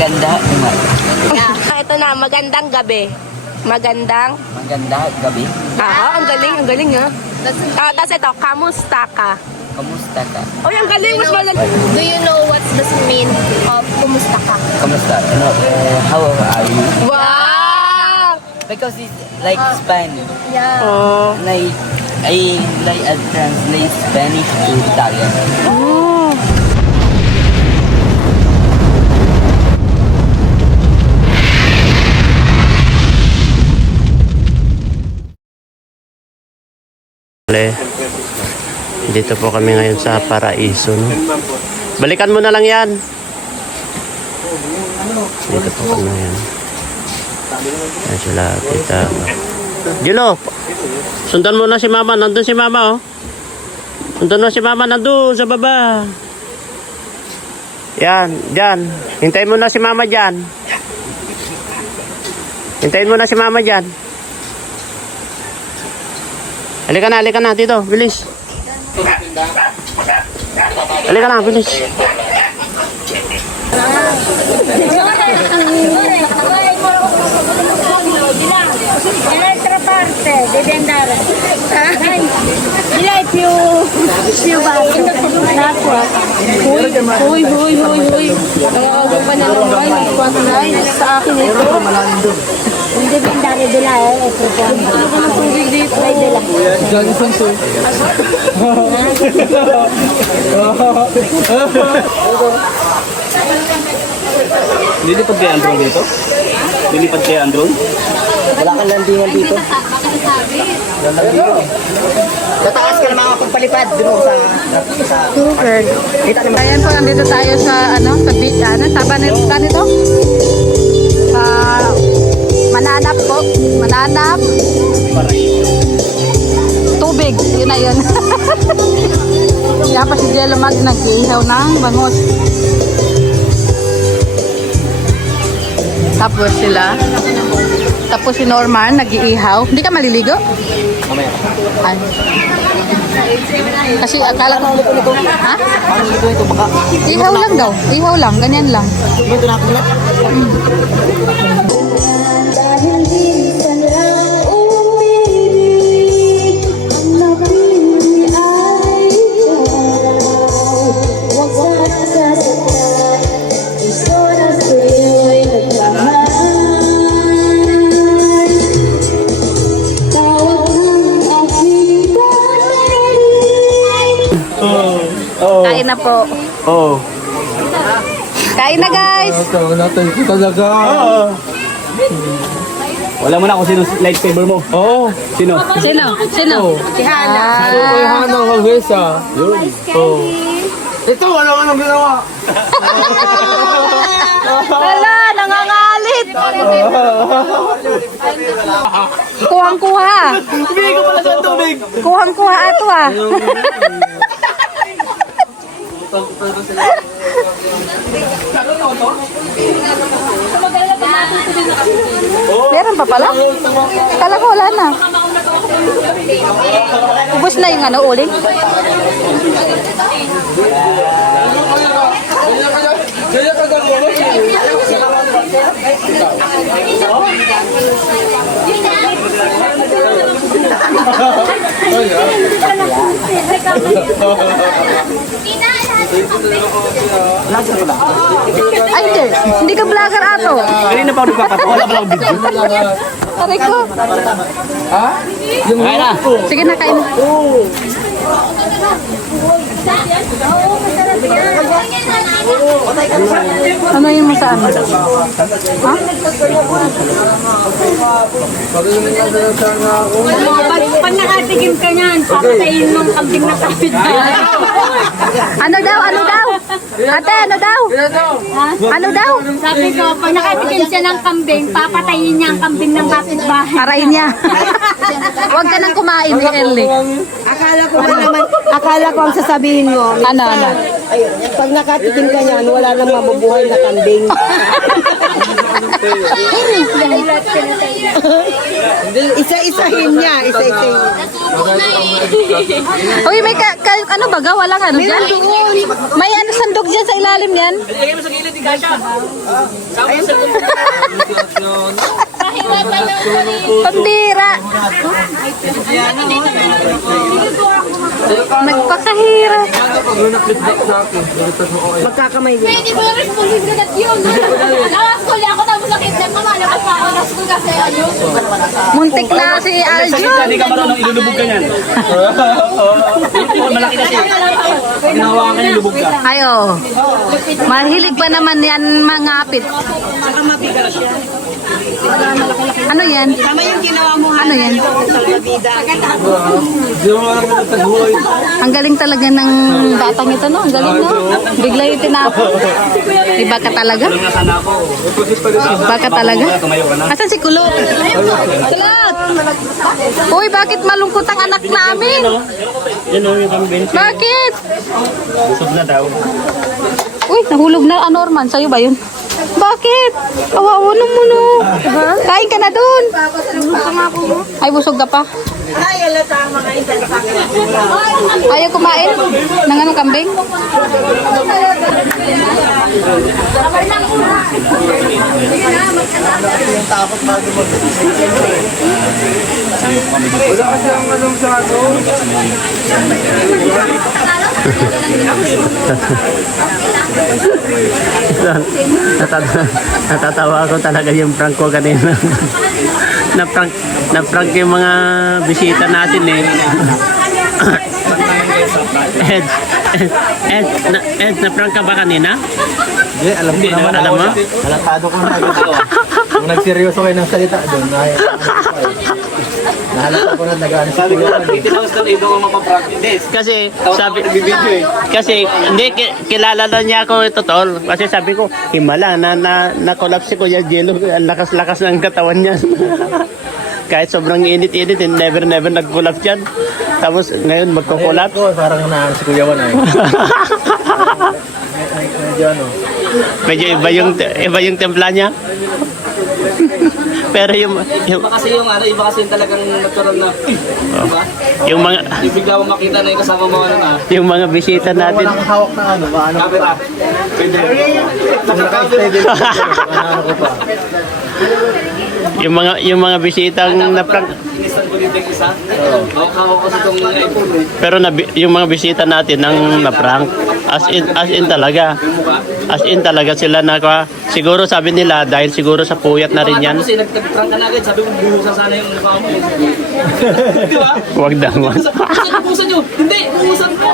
Maganda. Ito na, magandang gabi. Magandang? Maganda gabi. Ang galing ha. Tapos ito, kamusta ka? Kamusta ka? Oy, ang galing, mas magaling. Do you know what's the mean of kumusta ka? Kamusta? No, how are you? Wow! Because it's like Spanish. Yeah. Oh. Like, I translate Spanish to Italian. Oh. Dito po kami ngayon sa Paraiso, no? Balikan mo na lang yan. Dito po kami ngayon. Ayan sila, tita. Gilo, sundan mo na si mama. Nandun si mama, oh. Sundan mo si mama, nandun sa baba. Yan, dyan. Hintayin mo na si mama dyan. Hintayin mo na si mama dyan. Halika na, dito, bilis. Halika na, bilis. Dall'altra parte devi andare. Di là è più basso. L'acqua. Huy. Nangangago pa na naman. Nagpatuloy sa akin ito. Non devi andare di là, è troppo. Ano ka ng tubig dito? Vai di là. Lilipad kaya ang drone dito? Lilipad kaya ang drone? Wala kang landingan dito. Tataas ka naman ako pagpalipad. Doon sa... Ayan po, nandito tayo sa sa beach, taba nito? Sa Mananap po. Mananap. Tubig, yun na yun. Kaya pa si Jello Mag nag-ihaw ng bangus. Tapos sila. Tapos si Norman nag-iihaw. Hindi ka maliligo? Mamaya. Ay. Kasi akala ko ha? Paano nito ito? Baka... Ihaw lang daw. Ihaw lang. Ganyan lang. Ito na ako. Dahil minsan lang umibig, ang napili ay ikaw. Huwag sana sasaktan, gusto na sa'yo'y nagmamahal. Tawag ng aking pag-ibig. Kain na po. Oo. Kain na guys. Wala mo na kung sino lightsaber mo. Oo. Sino? Sino? Si Hana. Wala, nangangalit. Kuhang-kuha. Hindi ko pala sa tubig. Kuhang-kuha ato Meron pa pala? Kala ko wala na. Ubus na yung uling. Ay, hindi ka vlogger ato. Kanina pa ako nagpapato. Wala pala akong video. Aray ko. Kaya na. Sige na, kain. Ano yung masaan? Ha? Pag nakatikim ka niyan, papatayin mo ang kambing na kapit. Ano daw? Ate, ano daw? Ano daw? Sabi ko, pag nakatikim siya ng kambing, papatayin niya ang kambing ng kapitbahay. Parain niya. Huwag ka nang kumain ni Ellie. Akala ko ang sasabihin mo. Ano? Pag nakatikim ka niyan, wala nang mabubuhay na kambing. Isa-isahin niya. Isa-isahin. Uy, may ano baga? Walang ano dyan? May ano sandok dyan sa ilalim yan? Pambira. Nagpakahirap. Magkakamay niya. Pwede mo rin pulis na yun. Nakakuli ako tapos nakidnap ko. Malabas pa ako ng school kasi ano. Muntik na si Aljo. Hindi ka marunong ilulubog ka niyan. Malaki kasi. Ginawa ka niya, lubog ka. Ayo. Mahilig pa naman yan mga apit. Ano yan? Tama yung ginawa mo. Ano yan? Sa kabida. Ang galing talaga ng batang ito, no? Ang galing, no? Bigla yung tinapon. Iba ka talaga? Iba ka talaga? Asan si Kulot? Kulot! Uy, bakit malungkot ang anak namin? Yan o, yung kambing. Bakit? Busog na daw. Uy, nahulog na anorman. Sa'yo ba yun? Bakit? Kawawa naman, no? Kain ka na dun. Ay, busog ka pa. Ayaw kumain ng anong kambing? Natatawa ako talaga yung prank ko kanina. Na-prank yung mga bisita natin eh. Ed, na-prank ka ba kanina? Hindi, alam ko naman. Alam mo? Alatado ko na agad ako. Kung nagseryoso kayo ng salita doon, nahalata ko na nag-ano. Sabi ko, nag-tinawas na ito ang mapapractice. Kasi hindi kilala na niya ako ito tol. Kasi sabi ko, himala na collapse si Kuya Jello, ang lakas-lakas ng katawan niya. Kahit sobrang init-init, never nag-collapse yan. Tapos ngayon magko-collapse. Ko, parang naan si Kuya Wan ay. Medyo ano. Medyo iba yung templa niya. Pero Iba kasi yung talagang natural na. Diba? yung mga Yung bigla mo makita na yung kasama mo ano na. yung mga bisita natin, Walang hawak na ano, ba ano? Camera. Pwede. Naka-steady lang. Ano ko pa. yung mga bisitang na-prank. Inisan ko dito yung isa. Hawak ko sa itong iPhone eh. Pero yung mga bisita natin ang na-prank. As in talaga. As in talaga sila siguro sabi nila dahil siguro sa puyat na rin yan. Kasi nag-prank ka na agad, sabi ko buhusan sana yung mukha mo. Di ba? Huwag naman. Buhusan nyo. Hindi, buhusan mo.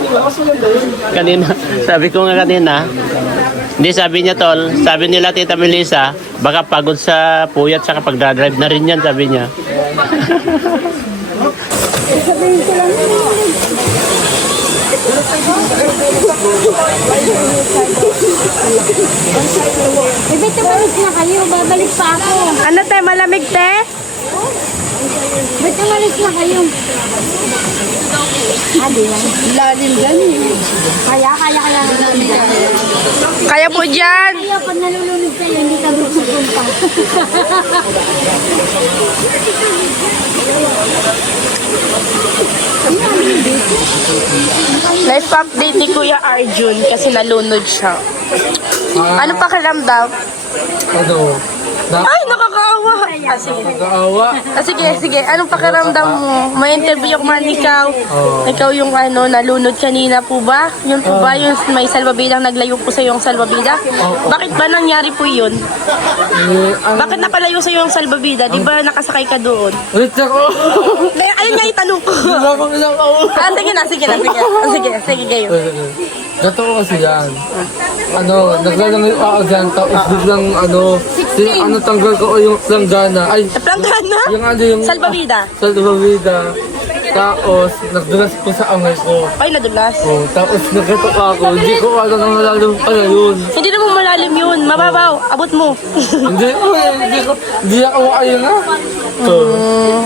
Diba? Mas maganda yun. Kanina, sabi ko nga kanina, hindi sabi niya tol, sabi nila Tita Melissa, baka pagod sa puyat sa kapag drive na rin yan, sabi niya. Bebe, tumalis na kayo. Babalik pa ako. Ano te, malamig te? Ba't tumalis na kayo? Lalim dyan eh. Kaya. Kaya po dyan. Kaya pag nalulunod kayo, hindi ka busog pa. Life update ni Kuya Arjun kasi nalunod siya. Ano pakiramdam? Ano? Ay, nakakaawa. Ah, sige. Nakaawa. Sige. Anong pakiramdam mo? May interview ko man ikaw. Ikaw yung nalunod kanina po ba? Yun po ba yung may salbabidang naglayo po sa yung salbabida? Bakit ba nangyari po yun? Bakit napalayo sa yung salbabida? Di ba nakasakay ka doon? Ulit ako. Ayun nga itanong ko. Sige na. Sige kayo. Totoo kasi yan. Naglalang yung aagyan, tapos biglang tanggal ko yung planggana. Ay, Planggana? yung Salbabida? Salbabida. Tapos, nagdulas po sa angay ko. Ay, nadulas. Tapos nagkatok ako, hindi ko alam na malalim pala yun. Hindi naman malalim yun. Mababaw. Abot mo. Hindi ako ayun na.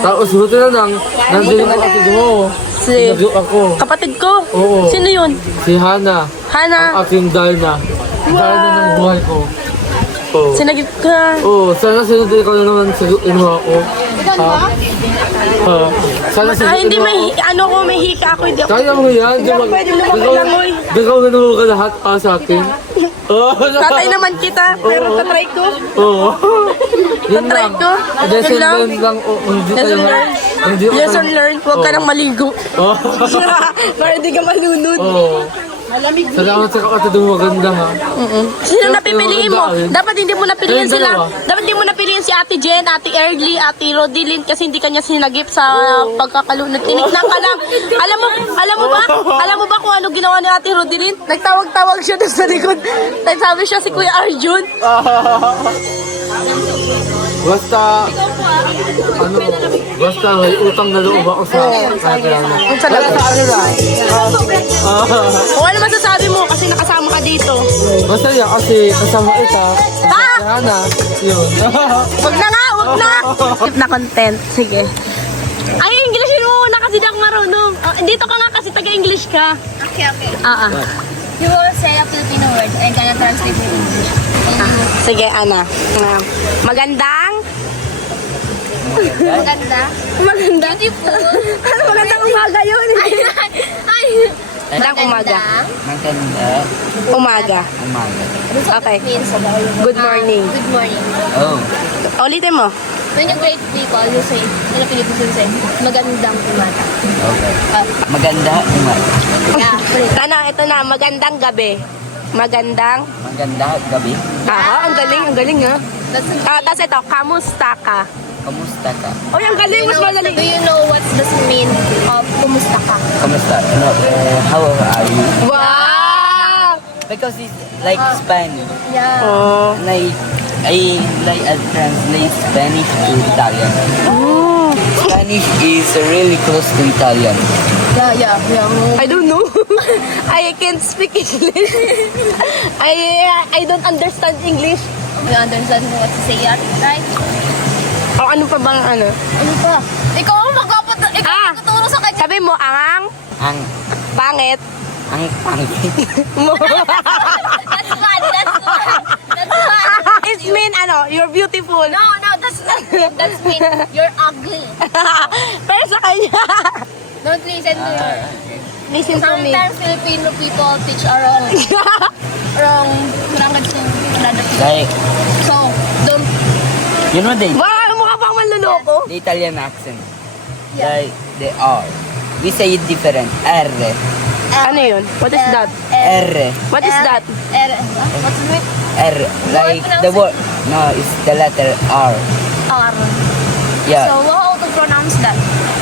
Tapos buti na lang, nandun yung kapatid mo. Nagyo ako. Kapatid ko? Oo. Sino yun? Si Hana. Hana? Ang aking Darna. Darna ng buhay ko. Oo. Sinagip ka. Oo, sana sunodin ka na naman sagutin mo ako. Ha? Ha? Sana Ay, hindi sagutin mo ako. ano ko, may hika ako. Hindi ako. Kaya mo yan. Hindi ako pwede lumalangoy. Gagawin mo ka lahat para sa akin. Oo. Tatay naman kita, pero tatry ko. Oo. Yun Tatry lang. ko. Lesson Yun lang. learned lang. Hindi Lesson tayo- learned. Hindi ako Lesson learned, huwag ka nang maligo. Oo. Para di ka malunod. Oo. Salamat sa kakatadong maganda ha. Sino napipiliin mo? Maganda, Dapat hindi mo napiliin Ayun, sila. dalawa. Dapat hindi mo napiliin si Ate Jen, Ate Early, Ate Rodilyn kasi hindi kanya sinagip sa pagkakalunod. Tinignan ka lang. Alam mo ba kung ano ginawa ni Ate Rodilyn? Nagtawag-tawag siya doon sa likod. Nagsabi siya si Kuya Arjun. Basta may utang na loob ako sa Adriana. Ang sarap. Sa ano lang. O ano masasabi mo kasi nakasama ka dito? Masaya kasi kasama ita. Ha? Adriana. Yun. Wag na nga, wag na. Tip na content. Sige. Ay, Englishin mo muna kasi di ako marunong. Dito ka nga kasi taga-English ka. Okay, okay. Ah. You will say a Filipino word and gonna translate in English. Sige, Ana. Magandang? Maganda. Maganda. Beautiful. Ano magandang umaga yun? Ay. Magandang umaga. Maganda. Umaga. Umaga. Okay. Means, Good morning. good morning. Oh. Ulitin mo. When you greet people, you say, in the Philippines, you say, magandang umaga. Okay. Maganda. Umaga. Yeah. Ano, ito na. Magandang gabi. Magandang. Maganda. Gabi. Ang galing ha. That's Tapos ito, kamusta ka? Kamusta ka? Oy, ang galing, mas Do magaling. you know what's the mean of kumusta ka? Kamusta? No, how are you? Wow! Because it's like Spanish. Yeah. Oh. Like, I translate Spanish to Italian. Oh. Spanish is really close to Italian. Yeah. I don't know. I can't speak English. I don't understand English. You understand what to say yet, right? O ano pa bang ano? Ano pa? Ikaw ang magtuturo sa kanya. Sabi mo, Ang pangit. pangit. That's bad. That's bad. It mean, you're beautiful. No, that's mean. You're ugly. Pero sa kanya. Don't listen to her. Listen to me. Sometimes Filipino people teach a wrong Like, So, don't. you know Wow, mukha pang manluloko. the Italian accent. Like, they are. We say it different. R. Ano yun? What is that? R. What is that? What's with R. Like the word. No, it's the letter R. R? Yeah. So, how to pronounce that?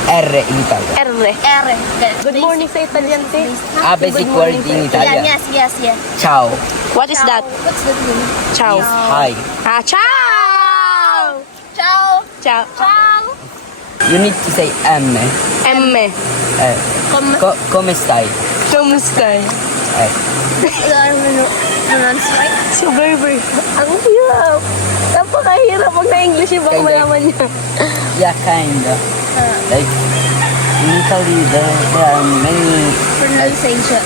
R in Italian. R. R. Good morning sa Italian, te. Basic word in Italian. Yes. Ciao. What is that? What's that mean? Ciao. Hi. Ciao! Ciao. Ciao. Ciao. You need to say M. Emme. Come stai? Kamusta? Pronounce right? So, very. Ang hirap. Napakahirap pag na-English yung bang Kinda. malaman niya. Yeah, kinda. Like, in Italy, there are many, Pronunciation.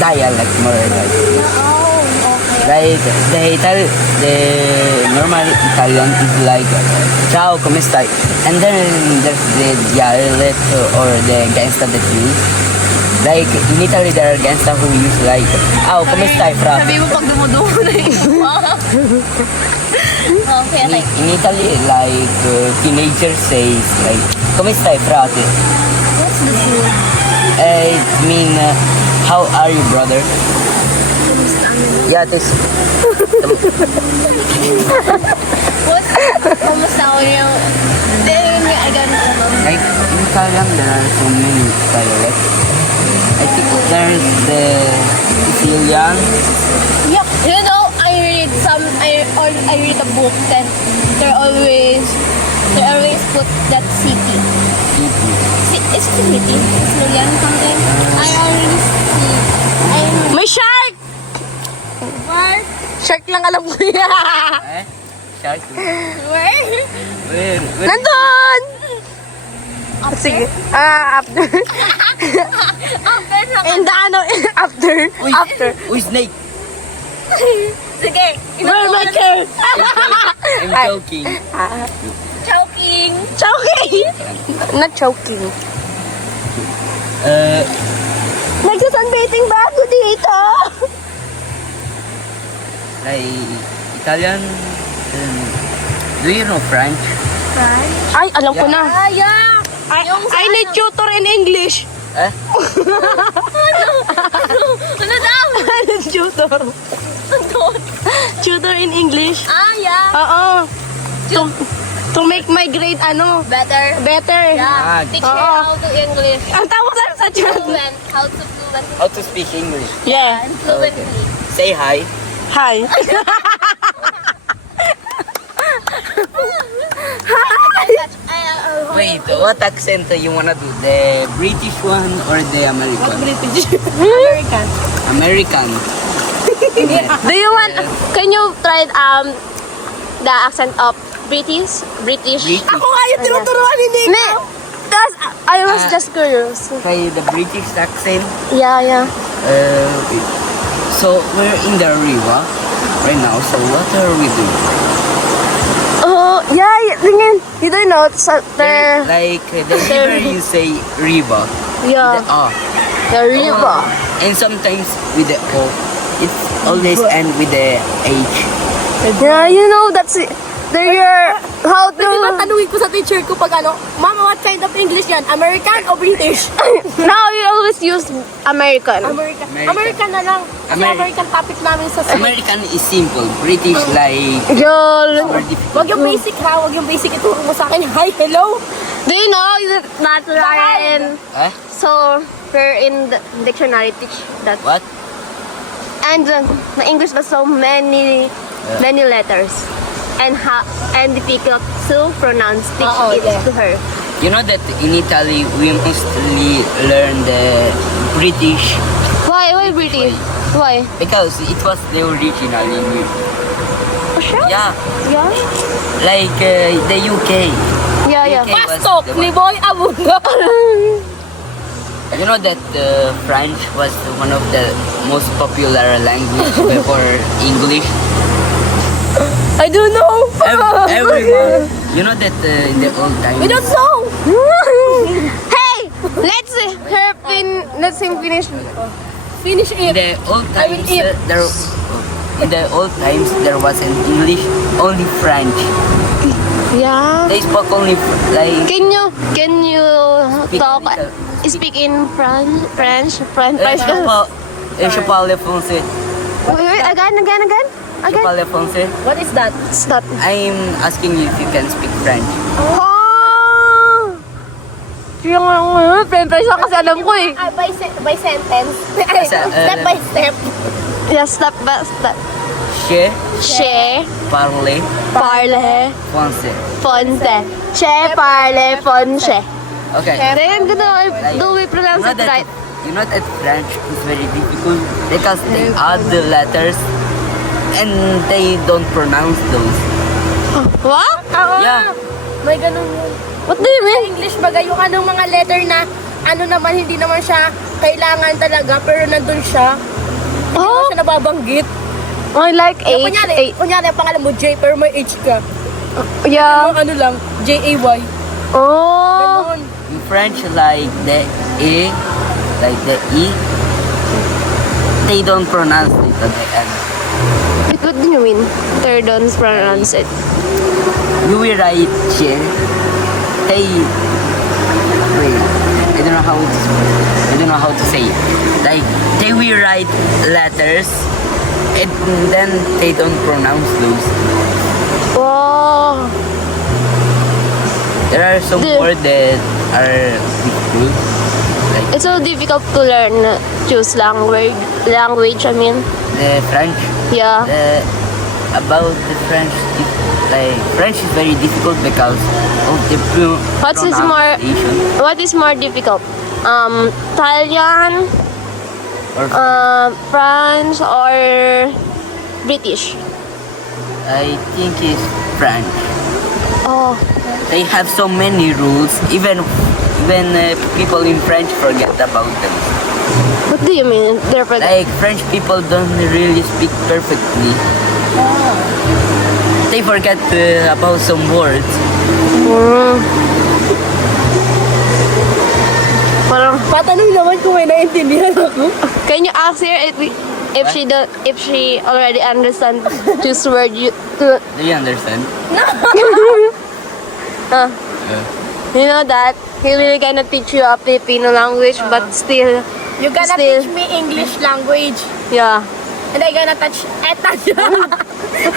dialect more like. Oh, okay. Like, the normal Italian is like, ciao, come stai? And then there's the dialect or the gangsta that you use. Like, in Italy, there are gangsta who use like, come stai, fra? Sabi mo pag dumudumo na yung Okay, In, like, in Italy, like, teenager says, like, come stai, frate? what's the food? It mean, how are you, brother? Yeah, this. Kamusta ako yung... Then, I don't know. Like, in Italian, there are so many dialects. I think there's the Sicilian. Yeah, you know, I read a book that they always put that city. It's city. Sicilian something. I already see. May shark! Where? Shark lang alam ko yan. Shark. Where? Where? Nandun! Sige. After. After na. And after. Uy, snake. Sige. Where my chair? Joking. Choking. Choking! Not choking. Nagsasunbathing ba ako dito? Italian. Do you know French? Ay, alam ko na. Ah, yeah. I need tutor in English. Eh? Ano daw? I need tutor. Tutor in English. Ah, yeah. Oo. To make my grade Better. better. Yeah. Teach me Oo. how to English. Ang tawag lang sa chat. Fluent. How to fluent. How to speak English? Yeah. And fluently. Say hi. Hi. Wait, what accent you wanna do? The British one or the American? American. American. Do you want, can you try the accent of British? British. Ako nga yung tinuturuan, hindi ikaw. Because I was just curious. Try the British accent. Yeah. Wait. So we're in the river right now. So what are we doing? Oh, yeah, tingin. You don't know, it's there. Like the river, you say river. Yeah, the river. And sometimes with the O, it always end with the H. Yeah, you know, that's it. There, how to... Tanungin ko sa teacher ko pag Mama, what kind of English yan? American o British? Now, we always use American. American na lang. Kasi American topic namin sa American is simple. British like Yun. more difficult. Wag yung basic ha, wag yung basic ituro mo sa akin. Hi, hello. Do you know that Ryan? Eh? So, we're in the dictionary teach that. What? And the English was so many letters. And difficult to pronounce. Teach it to her. You know that in Italy we mostly learn the British Why British? Why? because it was the original language. Oh, sure? Yeah, Yeah? like the UK. Yeah. UK was Pastok the ni one. Boy Abunga. You know that French was one of the most popular language before English. I don't know. Everyone. You know that in the old times. We don't know. Hey, let's him finish. Finish In it. the old I will times, eat. there wasn't English, only French. Yeah. They spoke only like. Can you speak in French? Je parle français. Wait, again. Je parle français. What is that? Stop. I'm asking you if you can speak French. Oh! Yung French lang kasi alam ko eh. By sentence. Step by step. Yeah, step by step. Je Che parle parle français. fonse. Che parle fonse. Okay. Then, do we pronounce it right? You know that French is very difficult because they add the letters and they don't pronounce those. What? Yeah. May ganun yun. What do you mean? English bagay yung mga letter na hindi naman siya kailangan talaga pero nandun siya. Hindi naman Oh, siya nababanggit. I like Yung H. kunyari, ang pangalan mo J pero may H ka. Yeah. Yung lang, J-A-Y. Oh. Ganun. In French, like the E, they don't pronounce it at the end. What do you mean? They don't pronounce it. You will write je. They wait. I don't know how to say it. Like they will write letters, and then they don't pronounce those. Oh. There are some The- words that are difficult. Like It's so difficult to learn choose language. I mean, the French. yeah. About the French, French is very difficult because of the pronunciation. What is more difficult? Italian, Or French, or British? I think it's French. Oh. They have so many rules. Even people in French forget about them. What do you mean? Like French people don't really speak perfectly. They forget about some words. Parang, Patanong naman kung may naintindihan ako. can you ask her if she already understand this word you Do you understand? you know that he really gonna teach you a Filipino language but still You gonna Still. teach me English language. yeah. And I gonna touch. I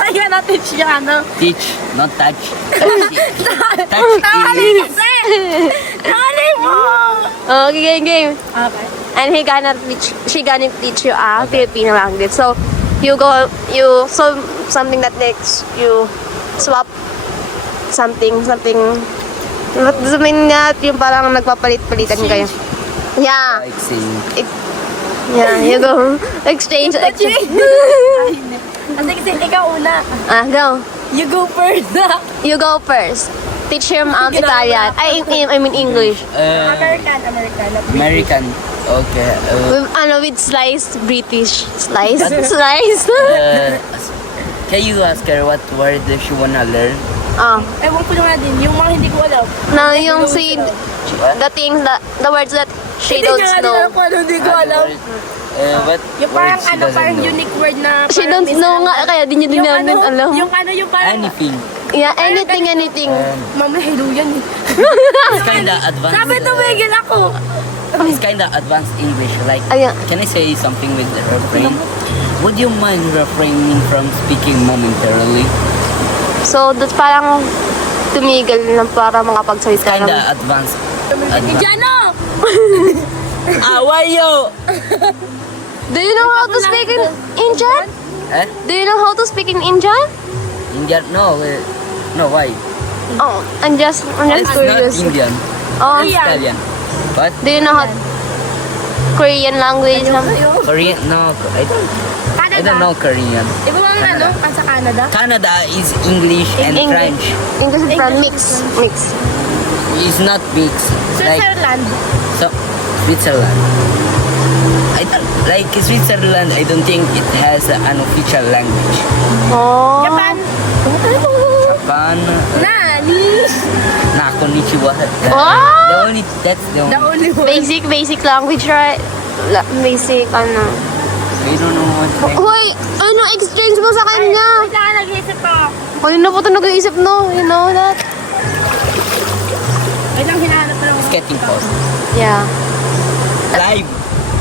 gonna teach you ano. Teach, not touch. Touch Nakali is... kasi! Nakali mo! Okay, game. Okay. And she gonna teach you a Filipino language. So so something that makes you swap something. What does it mean that yung parang nagpapalit-palitan kayo? Yeah. Like saying, Yeah, you go. Exchange. Kasi ikaw una. Go. You go first. You go first. Teach him Italian. I mean English. American. American. Okay. With sliced British. Slice. Can you ask her what word she wanna learn? Ewan ko na nga din. Yung mga hindi ko alam. Na yung the things the words that she don't know. Hindi ko alam. What Yung parang word she ano, doesn't parang know? unique word na She parang don't know nga kaya di niya din namin alam. Yung parang Anything. Yeah, anything. Mama, hello yan eh. It's kinda advanced. Sabi tumigil ako. It's kinda advanced English. Like, Ayan. can I say something with the refrain? Would you mind refraining from speaking momentarily? So, that's parang tumigil na para makapagsalita Kinda ng... advanced. Jano! Awayo! Do you know how to speak in Indian? Eh? Do you know how to speak in Indian? Indian? No. No, why? Oh, I'm just It's not curious. Indian. Oh, It's Italian. What? do you know how Korean language? Korean? No, I don't know Korean. Di ba mga ano? Sa Canada? Canada is English and English. French. English and French mix. It's not mixed. Like, Switzerland. so, Switzerland. Like Switzerland, I don't think it has an official language. Oh. Japan. Japan, Nani? konnichiwa. Wow! That's the only. Basic language, right? Basic, ano. I don't know what. Hoy! Ano exchange mo sa kanya? Wait lang, nag-iisip ako. Kanina po ito nag-iisip, no? You know that? Wait lang, hinahanap ko lang. Skating post. Yeah. Live.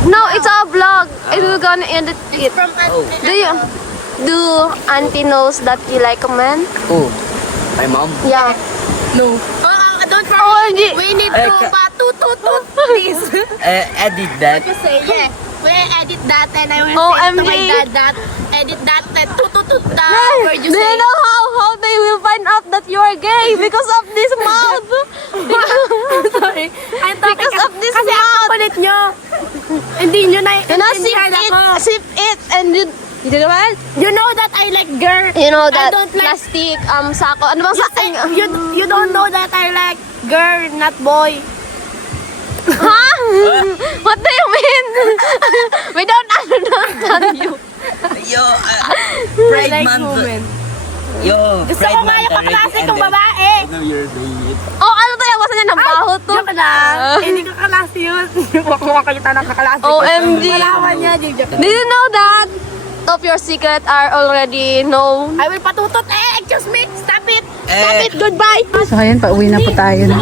No, it's a vlog. We're gonna end it. From Oh. Do auntie knows that you like a man? Oh, my mom. Yeah. No. Don't Oh, forget. hindi. We need to toot, please. Edit that. Just say, yeah. We edit that and I will OMG. say to my dad that edit that and toot the word Do you you say. know how they will find out that you are gay? Because of this mouth. Sorry. I'm talking Because of this kasi ang mouth. kapalit nyo. Hindi nyo na You know, sip it, and you know what? You know that I like girl. You know that I don't like. plastic, sako. Ano bang sako? You don't know that I like girl, not boy. Huh? What do you mean? We don't understand you. Yo, I Pride like Month. women. Yo, Gusto Pride ko nga Month yung already kaklase kong ended. babae. I know you're doing it. Oh, ano tayo? Wasan niya ng baho to? Joke lang. Hindi ko kaklase yun. Huwag mo makakita ng kaklase ko. OMG. Malaman niya, joke. Do you know that? Of your secret are already known. I will patutot. Excuse me. Stop it. Stop Eh. it. Goodbye. So, ayan, pauwi na po tayo. No?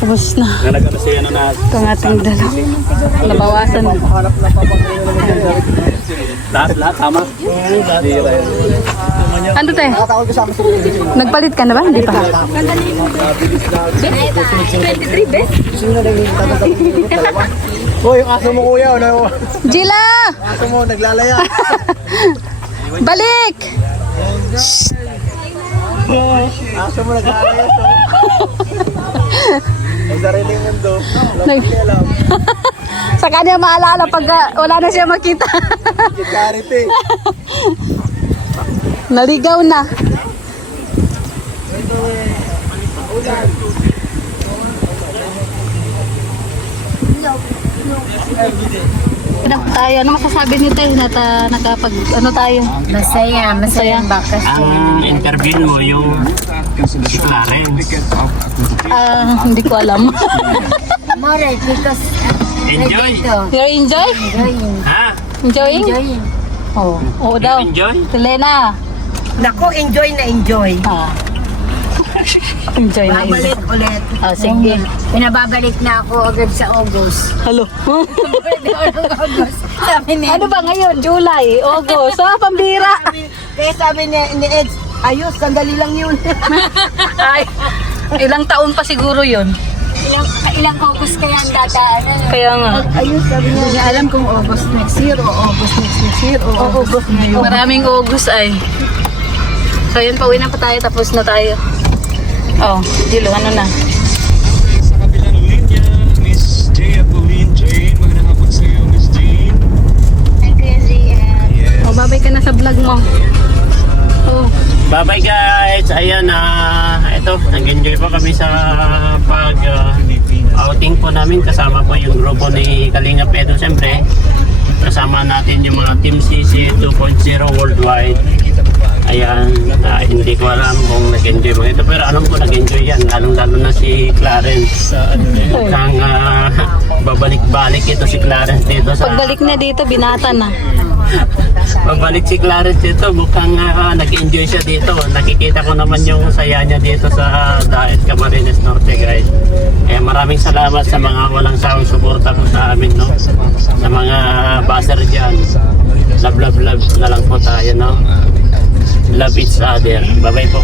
Tapos na. Ito ang ating dala. Nabawasan na. Lahat, tama. Ano tayo? Nagpalit ka na ba? Hindi pa. Oh, yung aso mo kuya, ano? Jila! Aso mo, naglalaya. Balik! Aso mo naglalaya. May sariling mundo. Alam. Sa kanya maalala pag wala na siya makita. Charity. Naligaw na. na po tayo. Ano masasabi niyo tayo na nakapag, ano tayo? Masaya, masayang bakas. Ang interview mo yung si Clarence. Hindi ko alam. More because Enjoy? You enjoy? Ha? Enjoying? Oo daw. Enjoy? Selena. Nako, enjoy na enjoy. Enjoy na enjoy. Balik ulit. Sige. Pinababalik na ako agad sa August. Hello. Pwede ako ng August. Sabi niya. Ano ba ngayon? July, August. Pambira. Kaya sabi ni Ed, ayos, sandali lang yun. Ay, ilang taon pa siguro yun. Ilang August kaya ang dadaanan. Kaya nga. Ayos, sabi niya. Hindi alam kung August next year o August next year o August ngayon. Maraming August ay. So yun, pauwi na pa tayo. Tapos na tayo. Oh, Jilo, ano na? Sa kabilang linya, Miss J. Apolline Jane. Magandang hapon sa iyo, Miss Jane. Oh, babay ka na sa vlog mo. Oh, Bye-bye guys! Ayan ito, nag-enjoy po kami sa outing po namin. Kasama po yung grupo ni Kalinga Pedro. Siyempre, kasama natin yung mga Team CC 2.0 worldwide. Ayan, hindi ko alam kung nag-enjoy mo ito. Pero alam ko nag-enjoy yan. Lalong-lalo na si Clarence. Mukhang babalik-balik ito si Clarence dito sa... pagbalik niya dito, binata na. Pabalik si Clarence dito, mukhang nag-enjoy siya dito. Nakikita ko naman yung saya niya dito sa Daet Camarines Norte, guys. Kaya maraming salamat sa mga walang sawang suporta po sa amin, no? Sa mga baser dyan. Love na lang po tayo, no? Love each other. Bye-bye po.